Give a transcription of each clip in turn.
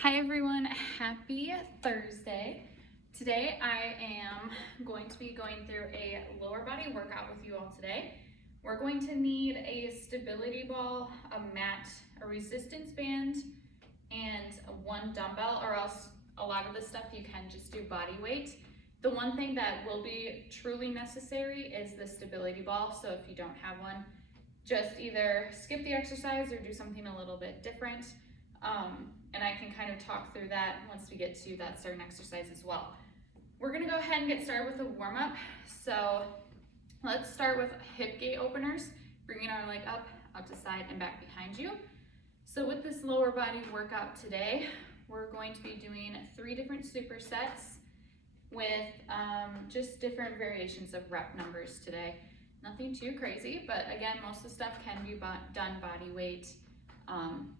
Hi everyone, happy Thursday. Today I am going to be going through a lower body workout with you all today. We're going to need a stability ball, a mat, a resistance band, and one dumbbell, or else a lot of this stuff you can just do body weight. The one thing that will be truly necessary is the stability ball, so if you don't have one, just either skip the exercise or do something a little bit different. And I can kind of talk through that once we get to that certain exercise as well. We're gonna go ahead and get started with a warm-up. So let's start with hip gate openers, bringing our leg up, out to side, and back behind you. So with this lower body workout today, we're going to be doing 3 different supersets with just different variations of rep numbers today. Nothing too crazy, but again, most of the stuff can be done body weight.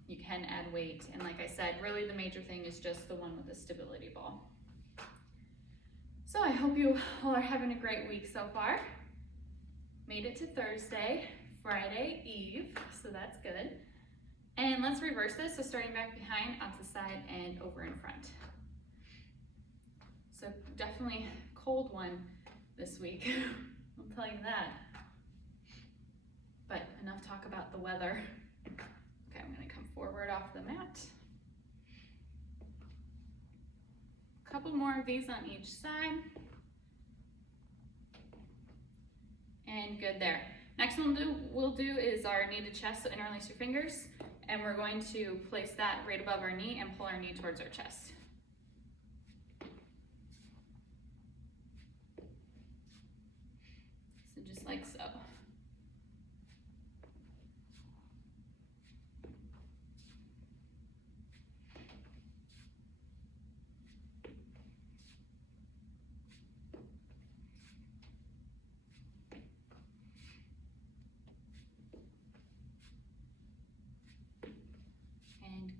You can add weight, and like I said, really the major thing is just the one with the stability ball. So I hope you all are having a great week so far. Made it to Thursday, Friday Eve, so that's good. And let's reverse this, so starting back behind, out to the side, and over in front. So definitely a cold one this week, I'll tell you that. But enough talk about the weather. Okay, I'm gonna come forward off the mat. A couple more of these on each side. And good there. Next one we'll do is our knee to chest, so interlace your fingers, and we're going to place that right above our knee and pull our knee towards our chest. So just like so.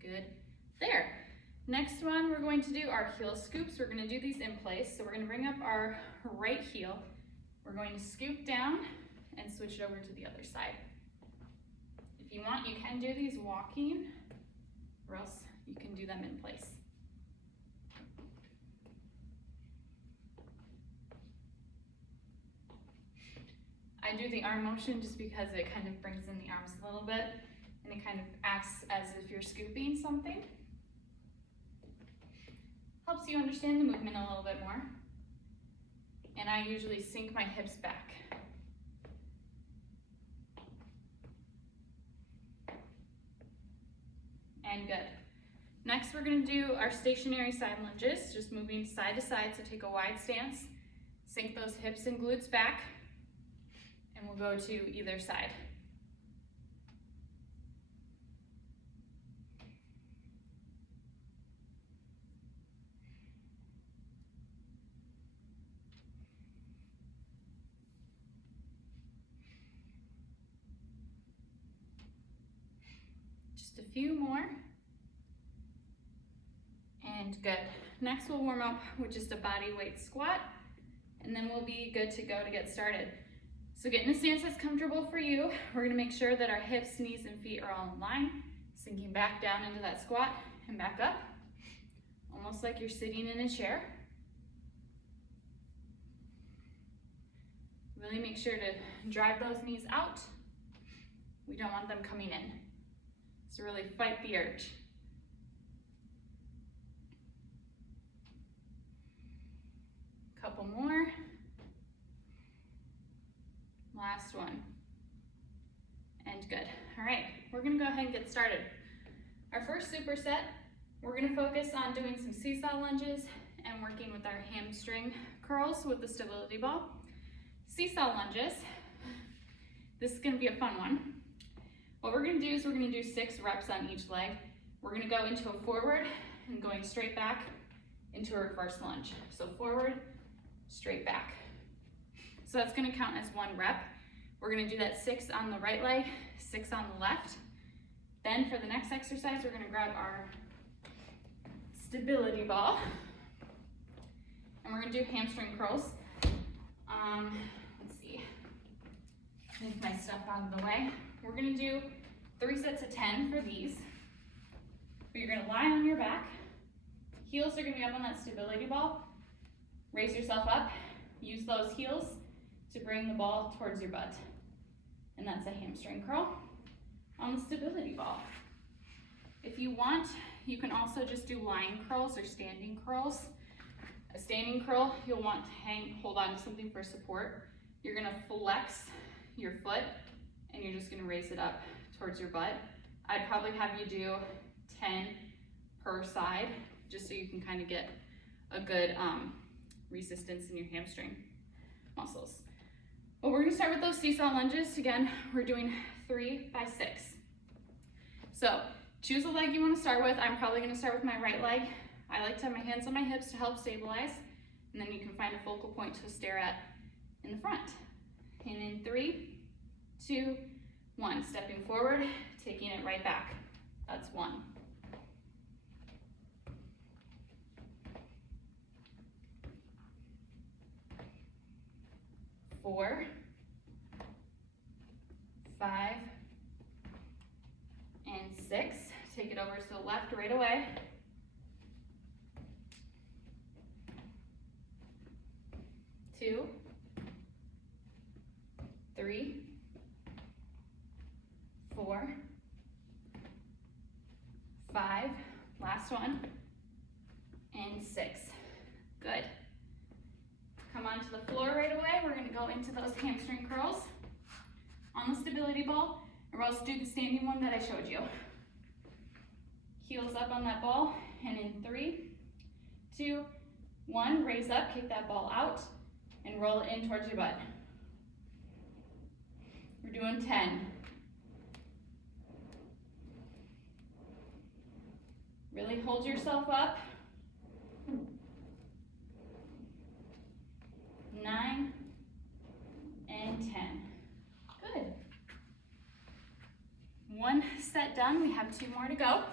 Good there. Next one, we're going to do our heel scoops. We're going to do these in place. So we're going to bring up our right heel. We're going to scoop down and switch it over to the other side. If you want, you can do these walking, or else you can do them in place. I do the arm motion just because it kind of brings in the arms a little bit, and it kind of acts as if you're scooping something. Helps you understand the movement a little bit more. And I usually sink my hips back. And good. Next, we're gonna do our stationary side lunges, just moving side to side, so take a wide stance, sink those hips and glutes back, and we'll go to either side. Just a few more. And good. Next we'll warm up with just a body weight squat, and then we'll be good to go to get started. So get in a stance that's comfortable for you. We're gonna make sure that our hips, knees, and feet are all in line, sinking back down into that squat and back up, almost like you're sitting in a chair. Really make sure to drive those knees out. We don't want them coming in. So really fight the urge. Couple more. Last one. And good. All right, we're gonna go ahead and get started. Our first superset, we're gonna focus on doing some seesaw lunges and working with our hamstring curls with the stability ball. Seesaw lunges, this is gonna be a fun one. What we're gonna do is we're gonna do 6 reps on each leg. We're gonna go into a forward and going straight back into a reverse lunge. So forward, straight back. So that's gonna count as 1 rep. We're gonna do that 6 on the right leg, 6 on the left. Then for the next exercise, we're gonna grab our stability ball, and we're gonna do hamstring curls. Let's see, move my stuff out of the way. We're gonna do 3 sets of 10 for these. But you're gonna lie on your back, Heels are gonna be up on that stability ball. Raise yourself up, use those heels to bring the ball towards your butt. And that's a hamstring curl on the stability ball. If you want, you can also just do lying curls or standing curls. A standing curl, you'll want to hold on to something for support. You're gonna flex your foot and you're just gonna raise it up towards your butt. I'd probably have you do 10 per side, just so you can kind of get a good resistance in your hamstring muscles. But we're gonna start with those seesaw lunges. Again, we're doing 3 by 6. So choose the leg you wanna start with. I'm probably gonna start with my right leg. I like to have my hands on my hips to help stabilize, and then you can find a focal point to stare at in the front. And in 3, 2, 1, stepping forward, taking it right back. That's 1. 4, 5, and 6. Take it over to the left right away. 2, 3, 4, 5, last one, and 6. Good. Come onto the floor right away. We're gonna go into those hamstring curls on the stability ball, or else do the standing one that I showed you. Heels up on that ball, and in 3, 2, 1, raise up, kick that ball out, and roll it in towards your butt. We're doing 10. Really hold yourself up. 9 and 10. Good. 1 set done. We have 2 more to go.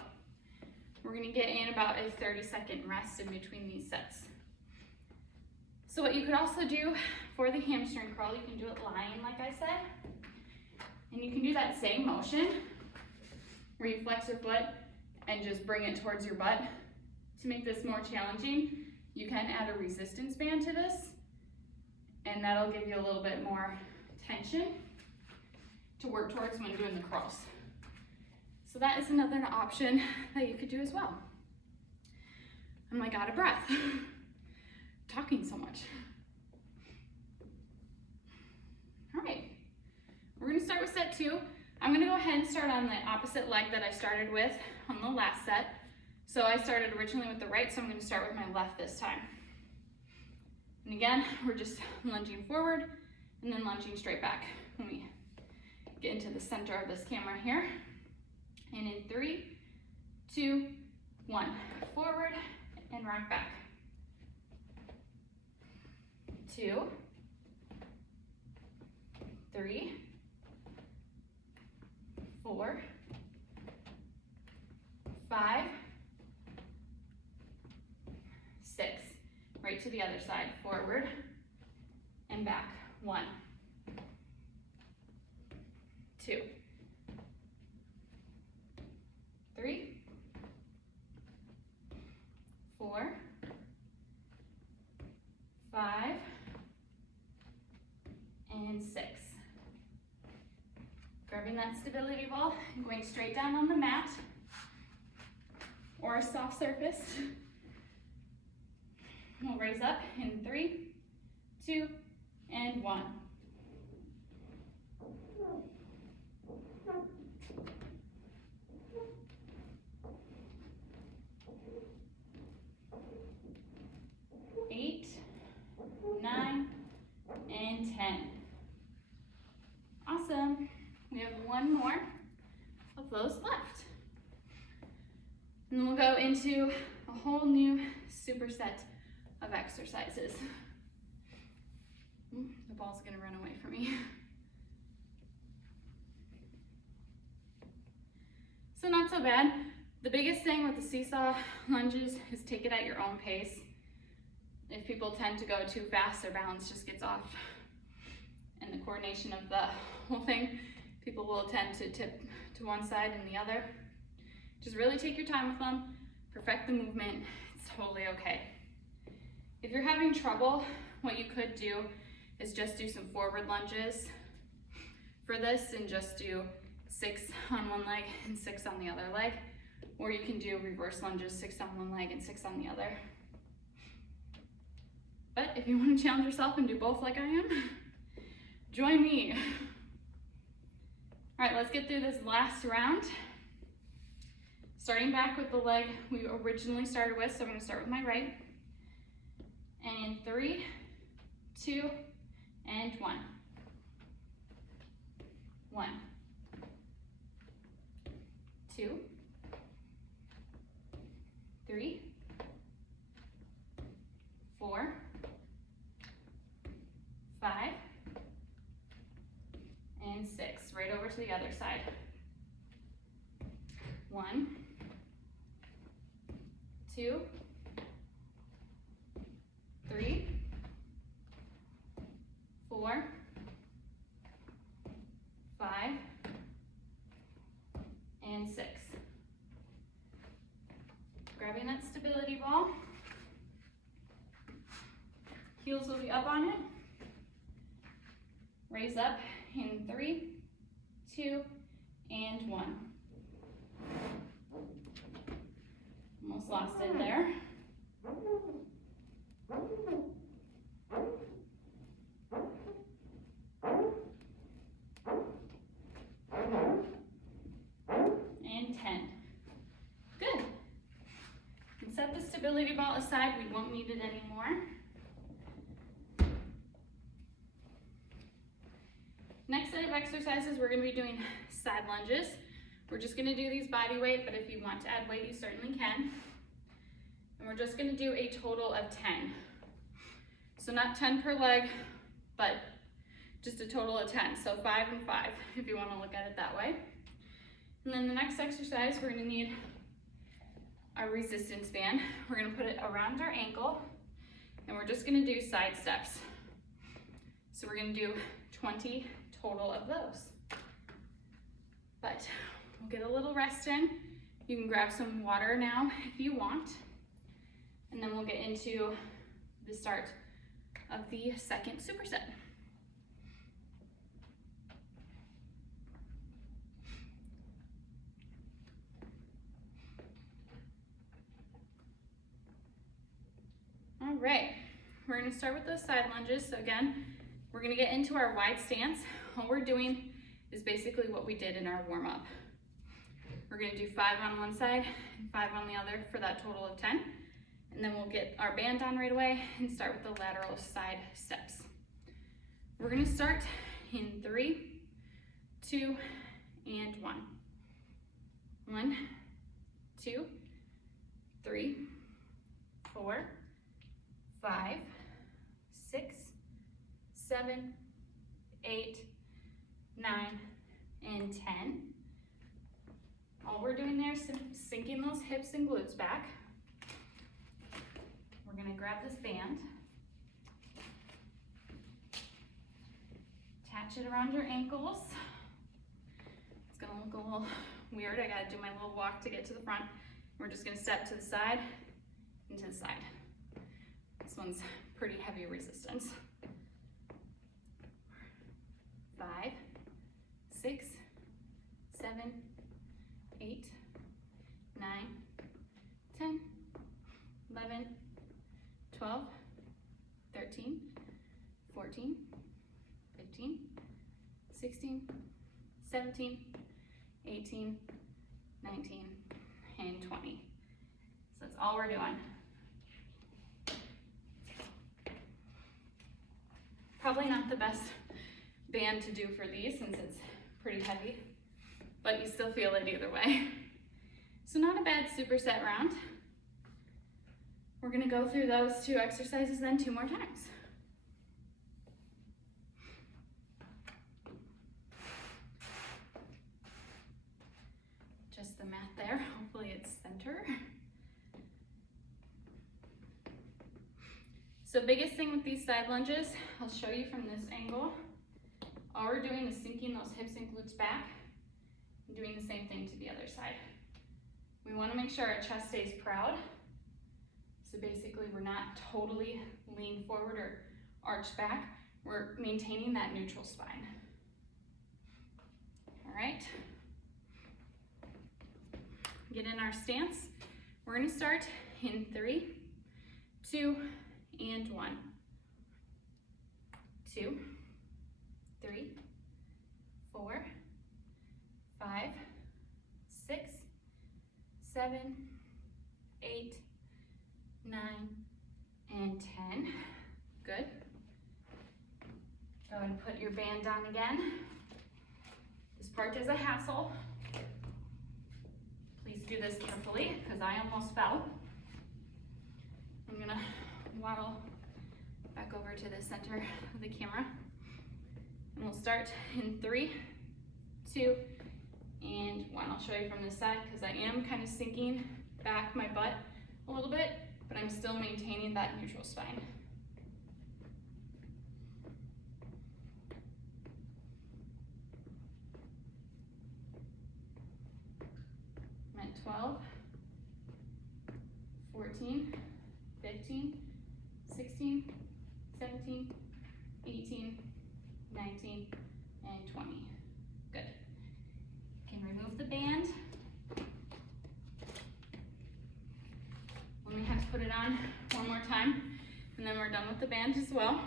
We're going to get in about a 30-second rest in between these sets. So what you could also do for the hamstring curl, you can do it lying like I said, and you can do that same motion where you flex your foot and just bring it towards your butt. To make this more challenging, you can add a resistance band to this, and that'll give you a little bit more tension to work towards when doing the curls. So that is another option that you could do as well. I'm like out of breath, talking so much. All right, we're gonna start with set 2. I'm gonna go ahead and start on the opposite leg that I started with on the last set. So I started originally with the right, so I'm gonna start with my left this time. And again, we're just lunging forward and then lunging straight back. Let me get into the center of this camera here. And in 3, 2, 1, forward and rock back. 2, 3, 4, 5, 6. Right to the other side, forward and back. 1, 2, 3, 4, 5, and 6. Grabbing that stability ball and going straight down on the mat or a soft surface. We'll raise up in 3, 2, and 1. 8, 9, and 10. Awesome. We have 1 more of those left. And then we'll go into a whole new superset of exercises. The ball's gonna run away from me. So not so bad. The biggest thing with the seesaw lunges is take it at your own pace. If people tend to go too fast, their balance just gets off. And the coordination of the whole thing, people will tend to tip to one side and the other. Just really take your time with them, perfect the movement. It's It's totally okay. If you're having trouble, what you could do is just do some forward lunges for this and just do 6 on one leg and 6 on the other leg. Or you can do reverse lunges, 6 on one leg and 6 on the other. But if you want to challenge yourself and do both like I am, join me. All right, let's get through this last round. Starting back with the leg we originally started with, so I'm going to start with my right. And in 3, 2, and 1. 1, 2, 3, 4, 5, and 6. Right over to the other side. 1, 2, 3, 4, 5, and 6. Grabbing that stability ball. Heels will be up on it. Raise up in 3, 2, and 1. Almost lost it there. And 10. Good. And set the stability ball aside. We won't need it anymore. Next set of exercises, we're going to be doing side lunges. We're just going to do these body weight, but if you want to add weight, you certainly can. And we're just going to do a total of 10. So not 10 per leg, but just a total of 10. So 5 and 5, if you want to look at it that way. And then the next exercise, we're going to need our resistance band. We're going to put it around our ankle, and we're just going to do side steps. So we're going to do 20 total of those. But we'll get a little rest in. You can grab some water now if you want. And then we'll get into the start of the second superset. All right, we're going to start with those side lunges. So again, we're going to get into our wide stance. All we're doing is basically what we did in our warm-up. We're going to do 5 on one side and 5 on the other for that total of 10. And then we'll get our band on right away and start with the lateral side steps. We're going to start in 3, 2, and 1. 1, 2, 3, 4, 5, 6, 7, 8, 9, and 10. All we're doing there is sinking those hips and glutes back. We're going to grab this band, attach it around your ankles. It's going to look a little weird. I got to do my little walk to get to the front. We're just going to step to the side and to the side. This one's pretty heavy resistance. 5, 6, 7, 8, 9, 10, 11, 12, 13, 14, 15, 16, 17, 18, 19, and 20. So that's all we're doing. Probably not the best band to do for these since it's pretty heavy, but you still feel it either way. So not a bad superset round. We're going to go through those 2 exercises then 2 more times. Just the mat there. Hopefully it's center. So biggest thing with these side lunges, I'll show you from this angle. All we're doing is sinking those hips and glutes back and doing the same thing to the other side. We want to make sure our chest stays proud. So basically we're not totally lean forward or arched back. We're maintaining that neutral spine. All right. Get in our stance. We're gonna start in 3, 2, and 1. 2, 3, 4, 5, 6, 7, 8, 9, and 10. Good. Go ahead and put your band on again. This part is a hassle. Please do this carefully because I almost fell. I'm gonna waddle back over to the center of the camera. And we'll start in 3, 2, and 1. I'll show you from this side because I am kind of sinking back my butt a little bit, but I'm still maintaining that neutral spine. I'm at 12, 14, 15, 16, 17, 18, 19, and 20. Good. You can remove the band. We have to put it on one more time, and then we're done with the band as well.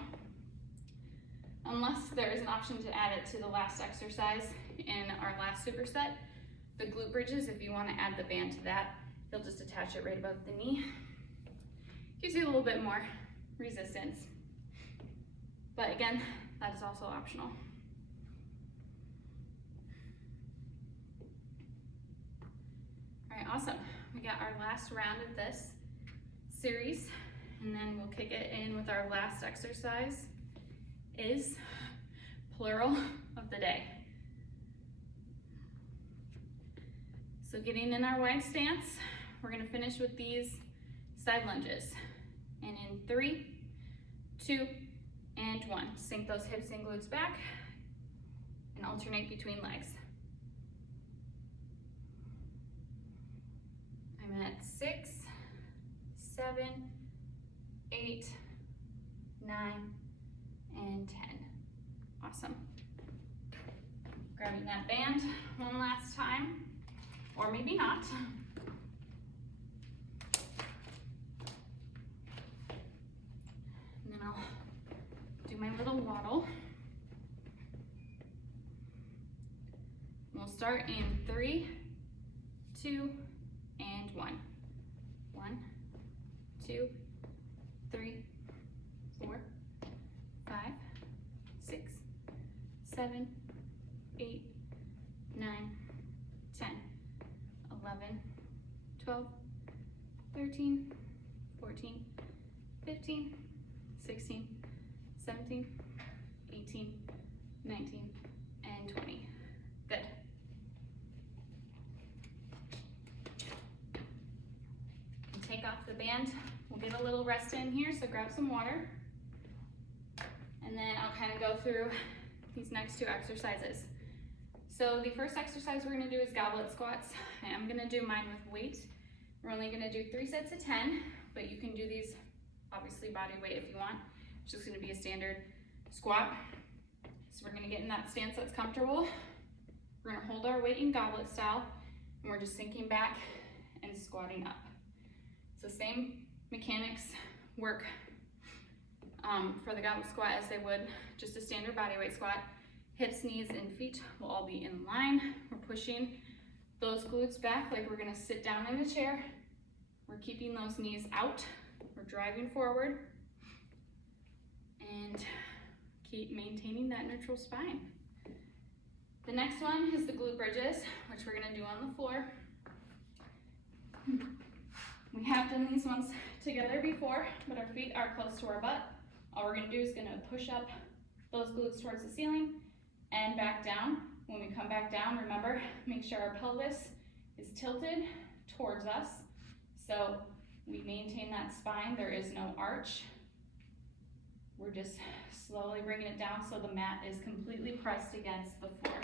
Unless there is an option to add it to the last exercise in our last superset, the glute bridges, if you want to add the band to that, you'll just attach it right above the knee. Gives you a little bit more resistance. But again, that is also optional. All right, awesome. We got our last round of this series, and then we'll kick it in with our last exercise is plural of the day. So getting in our wide stance, we're gonna finish with these side lunges. And in 3, 2, and 1. Sink those hips and glutes back and alternate between legs. I'm at 6, 7, 8, 9, and 10. Awesome. Grabbing that band one last time, or maybe not. And then I'll do my little waddle. We'll start in 3, 2, and 1. 1, 2, 3, 4, 5, 6, 7, 8, 9, 10, 11, 12, 13, 14, 15, 16, 17, 18, 19, and 20. Good. Take off the band. We'll get a little rest in here, so grab some water. And then I'll kind of go through these next 2 exercises. So the first exercise we're gonna do is goblet squats. I'm gonna do mine with weight. We're only gonna do 3 sets of 10, but you can do these obviously body weight if you want. It's just gonna be a standard squat. So we're gonna get in that stance that's comfortable. We're gonna hold our weight in goblet style, and we're just sinking back and squatting up. So same mechanics work for the goblet squat as they would just a standard body weight squat. Hips, knees, and feet will all be in line. We're pushing those glutes back like we're gonna sit down in a chair. We're keeping those knees out. We're driving forward and keep maintaining that neutral spine. The next one is the glute bridges, which we're gonna do on the floor. We have done these ones together before, but our feet are close to our butt. All we're gonna do is gonna push up those glutes towards the ceiling and back down. When we come back down, remember, make sure our pelvis is tilted towards us. So we maintain that spine, there is no arch. We're just slowly bringing it down so the mat is completely pressed against the floor,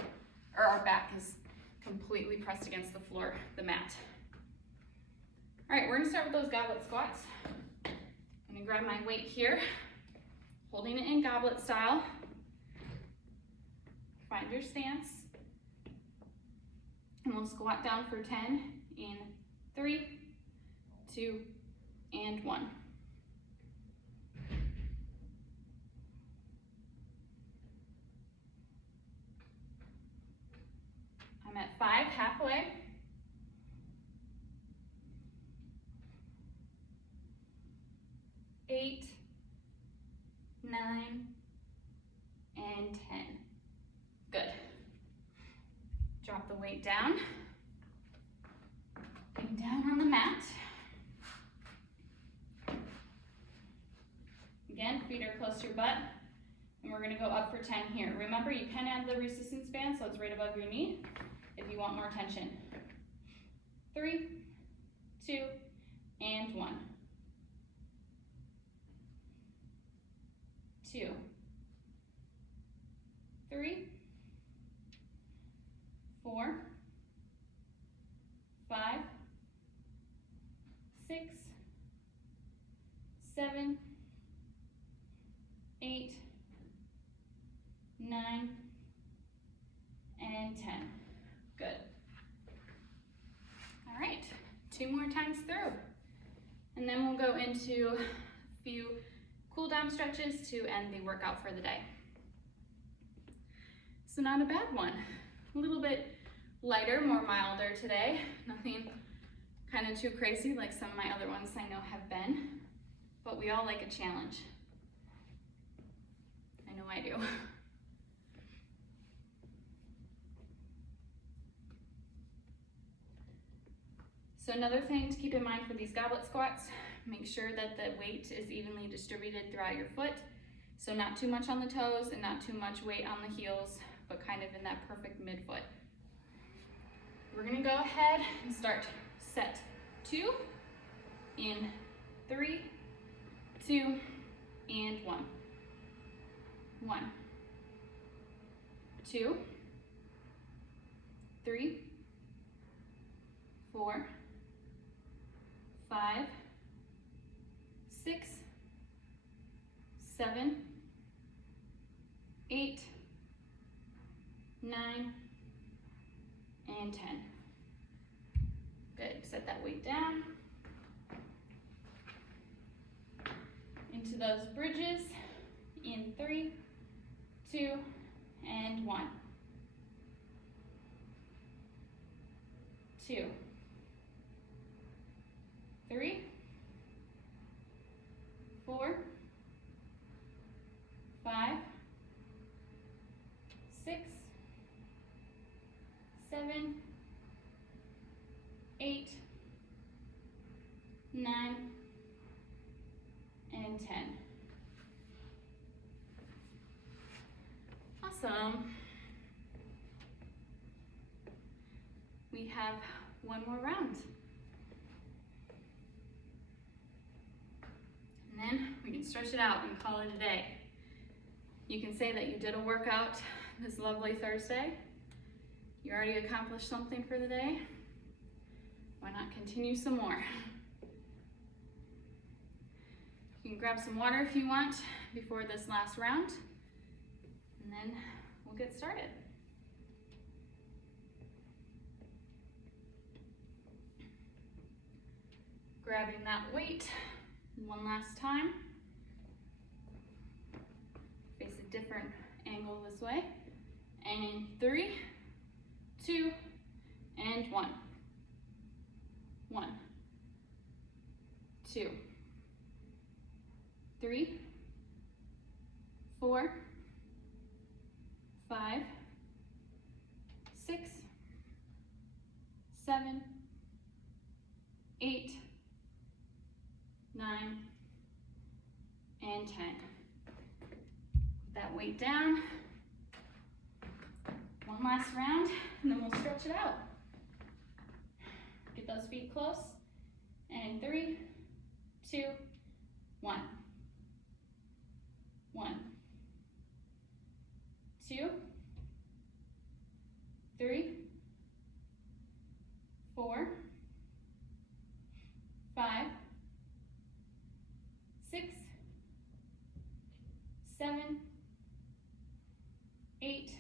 or our back is completely pressed against the floor, the mat. All right, we're gonna start with those goblet squats. gonna grab my weight here, holding it in goblet style. Find your stance. And we'll squat down for 10 in 3, 2, and 1. I'm at 5, halfway. 8, 9, and 10. Good. Drop the weight down. Getting down on the mat. Again, feet are close to your butt. And we're gonna go up for 10 here. Remember, you can add the resistance band, so it's right above your knee if you want more tension. 3, 2, and 1. 2, 3, 4, 5, 6, 7, 8, 9, and 10. Good. All right, 2 more times through. And then we'll go into a few cool down stretches to end the workout for the day. So not a bad one. A little bit lighter, more milder today. Nothing kind of too crazy like some of my other ones I know have been, but we all like a challenge. I know I do. So another thing to keep in mind for these goblet squats, make sure that the weight is evenly distributed throughout your foot. So not too much on the toes and not too much weight on the heels, but kind of in that perfect midfoot. We're gonna go ahead and start set 2 in 3, 2, and 1. 1, 2, 3, 4, 5, 6, 7, 8, 9, and 10. Good, set that weight down. Into those bridges in 3, 2, and 1. 2, 3, 4, 5, 6, 7, 8, 9, and 10. Awesome. We have one more round. And then we can stretch it out and call it a day. You can say that you did a workout this lovely Thursday. You already accomplished something for the day. Why not continue some more? You can grab some water if you want before this last round, and then we'll get started. Grabbing that weight one last time. Face a different angle this way. And in 3, 2, and 1. 1, 2, 3, 4, 5, 6, 7, 8, 9, and 10. Put that weight down. One last round, and then we'll stretch it out. Get those feet close. And 3, 2, 1. 1, 2, 3, 4, 5, 6, 7, 8,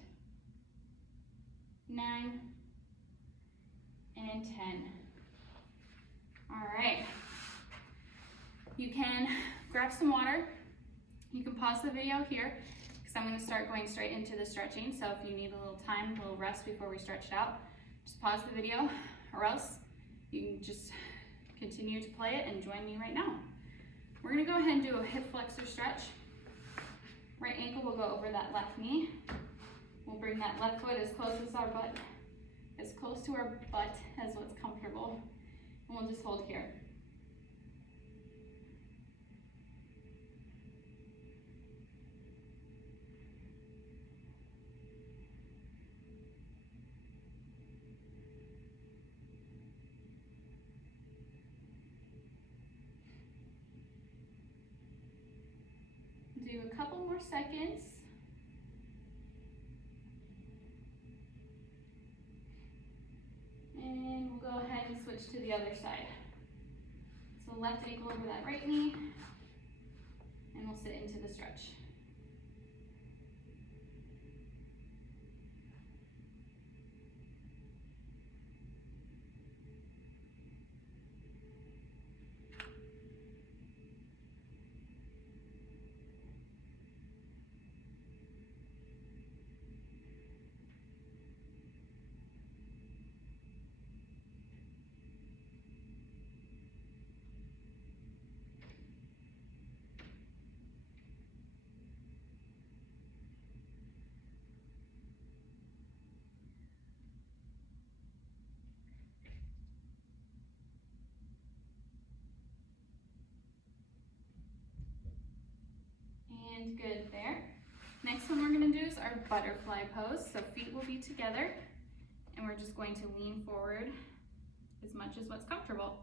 9, and 10. All right. You can grab some water. You can pause the video here because I'm going to start going straight into the stretching. So if you need a little time, a little rest before we stretch it out, just pause the video, or else you can just continue to play it and join me right now. We're going to go ahead and do a hip flexor stretch. Right ankle will go over that left knee. We'll bring that left foot as close to our butt as what's comfortable. And we'll just hold here. Do a couple more seconds. And we'll go ahead and switch to the other side. So left ankle over that right knee, and we'll sit into the stretch. And good there. Next one we're going to do is our butterfly pose. So feet will be together, and we're just going to lean forward as much as what's comfortable.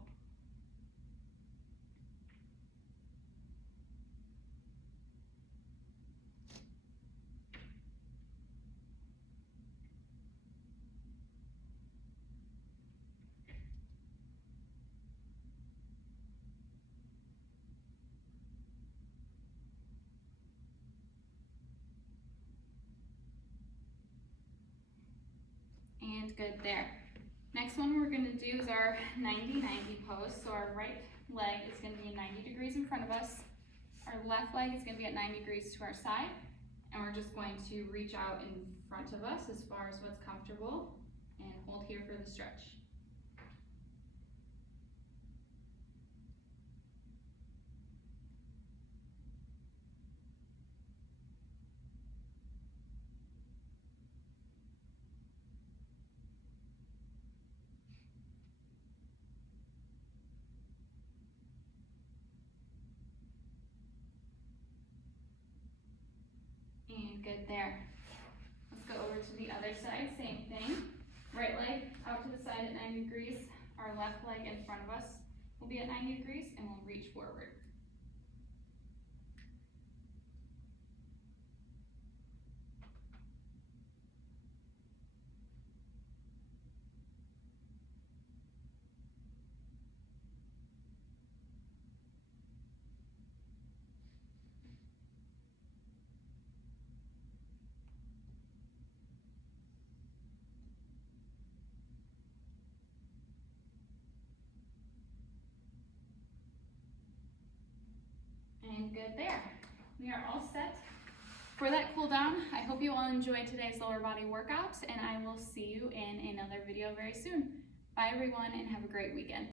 And good there. Next one we're going to do is our 90-90 pose. So our right leg is going to be 90 degrees in front of us. Our left leg is going to be at 90 degrees to our side. And we're just going to reach out in front of us as far as what's comfortable and hold here for the stretch. And good there. Let's go over to the other side, same thing. Right leg out to the side at 90 degrees. Our left leg in front of us will be at 90 degrees, and we'll reach forward. And good there. We are all set for that cool down. I hope you all enjoyed today's lower body workout, and I will see you in another video very soon. Bye everyone, and have a great weekend.